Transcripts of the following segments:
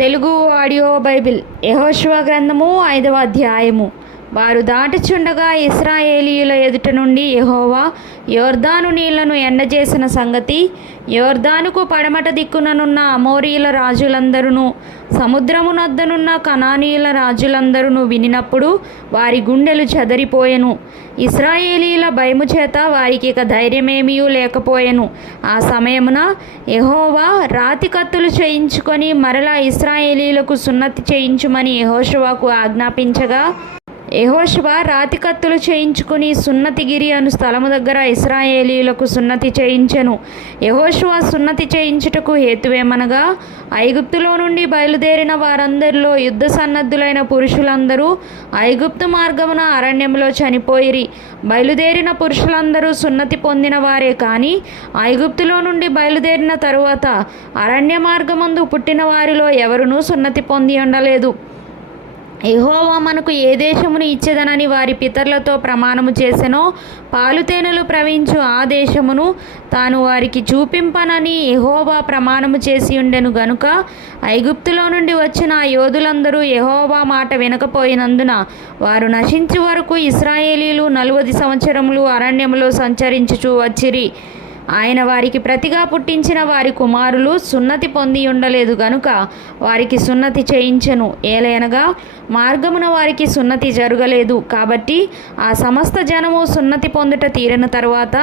Telugu audio Bible యెహోషువ గ్రంథము 5వ అధ్యాయము. వారు దాటుచుండగా ఇశ్రాయేలీయుల ఎదుట నుండి యెహోవా యొర్దాను నీళ్లను ఎండజేసిన సంగతి యొర్దానుకు పడమట దిక్కుననున్న అమోరీయుల రాజులందరూ సముద్రమునొద్దనున్న కనానీయుల రాజులందరూ వినినప్పుడు వారి గుండెలు చెదరిపోయెను. ఇశ్రాయేలీయుల భయము చేత వారికి ఇక ధైర్యమేమీ లేకపోయెను. ఆ సమయమున యెహోవా రాతి కత్తులు చేయించుకొని మరలా ఇశ్రాయేలీయులకు సున్నతి చేయించుమని యెహోషువకు ఆజ్ఞాపించగా యెహోషువ రాతి కత్తులు చేయించుకుని సున్నతిగిరి అను స్థలము దగ్గర ఇశ్రాయేలీయులకు సున్నతి చేయించెను. యెహోషువ సున్నతి చేయించుటకు హేతువేమనగా ఐగుప్తులో నుండి బయలుదేరిన వారందరిలో యుద్ధ సన్నద్ధులైన పురుషులందరూ ఐగుప్తు మార్గమున అరణ్యంలో చనిపోయిరి. బయలుదేరిన పురుషులందరూ సున్నతి పొందిన వారే కానీ ఐగుప్తులో నుండి బయలుదేరిన తరువాత అరణ్య మార్గమందు పుట్టిన వారిలో ఎవరునూ సున్నతి పొంది ఉండలేదు. యెహోవా మనకు ఏ దేశమును ఇచ్చేదనని వారి పితరులతో ప్రమాణము చేసెనో పాలుతేనెలు ప్రవహించు ఆ దేశమును తాను వారికి చూపింపనని యెహోవా ప్రమాణము చేసి ఉండెను గనుక ఐగుప్తులో నుండి వచ్చిన ఆ యోధులందరూ యెహోవా మాట వినకపోయినందున వారు నశించు వరకు ఇశ్రాయేలీయులు 40 సంవత్సరములు అరణ్యములో సంచరించుచూ వచ్చిరి. ఆయన వారికి ప్రతిగా పుట్టించిన వారి కుమారులు సున్నతి పొంది ఉండలేదు గనుక వారికి సున్నతి చేయించెను. ఏలయనగా మార్గమున వారికి సున్నతి జరగలేదు. కాబట్టి ఆ సమస్త జనము సున్నతి పొందుట తీరిన తరువాత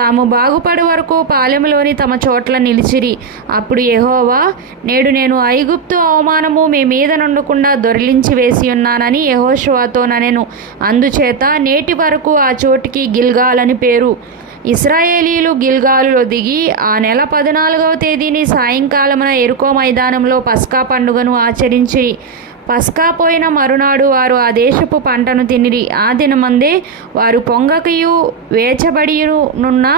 తాము బాగుపడు వరకు పాలెములోని తమ చోట్ల నిలిచిరి. అప్పుడు యెహోవా, నేడు నేను ఐగుప్తు అవమానము మీ మీద నుండకుండా దొరిలించి వేసి ఉన్నానని యెహోషువతో ననెను. అందుచేత నేటి వరకు ఆ చోటికి గిల్గాల్ అని పేరు. ఇశ్రాయేలీయులు గిల్గాలులో దిగి ఆ నెల 14వ తేదీని సాయంకాలమున యెరికో మైదానంలో పస్కా పండుగను ఆచరించి పస్కా పోయిన మరునాడు వారు ఆ దేశపు పంటను తినిరి. ఆ దినమందే వారు పొంగకయు వేచబడియునున్న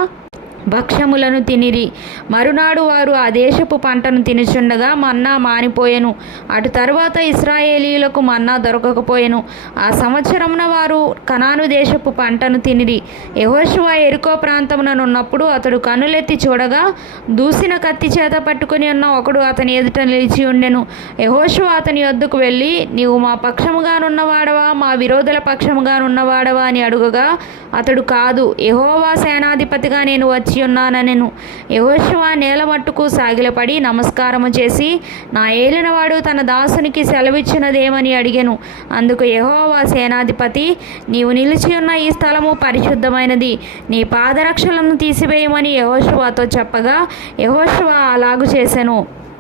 భక్ష్యములను తినిరి. మరునాడు వారు ఆ దేశపు పంటను తినుచుండగా మన్నా మానిపోయెను. అటు తరువాత ఇశ్రాయేలీయులకు మన్నా దొరకకపోయెను. ఆ సంవత్సరమున వారు కనాను దేశపు పంటను తినిరి. యెహోషువ యెరికో ప్రాంతముననున్నప్పుడు అతడు కన్నులెత్తి చూడగా దూసిన కత్తి చేత పట్టుకుని ఉన్న ఒకడు అతని ఎదుట నిలిచి ఉండెను. యెహోషువ అతని వద్దకు వెళ్ళి, నీవు మా పక్షముగానున్నవాడవా మా విరోధుల పక్షముగానున్నవాడవా అని అడుగగా అతడు, కాదు, యెహోవా సేనాధిపతిగా నేను వచ్చి ఉన్నానెను. యెహోషువ నేల మట్టుకు సాగిలపడి నమస్కారము చేసి, నా ఏలినవాడు తన దాసునికి సెలవిచ్చినదేమని అడిగెను. అందుకు యెహోవా సేనాధిపతి, నీవు నిలిచి ఉన్న ఈ స్థలము పరిశుద్ధమైనది, నీ పాదరక్షలను తీసివేయమని యెహోషువతో చెప్పగా యెహోషువ అలాగు చేసెను.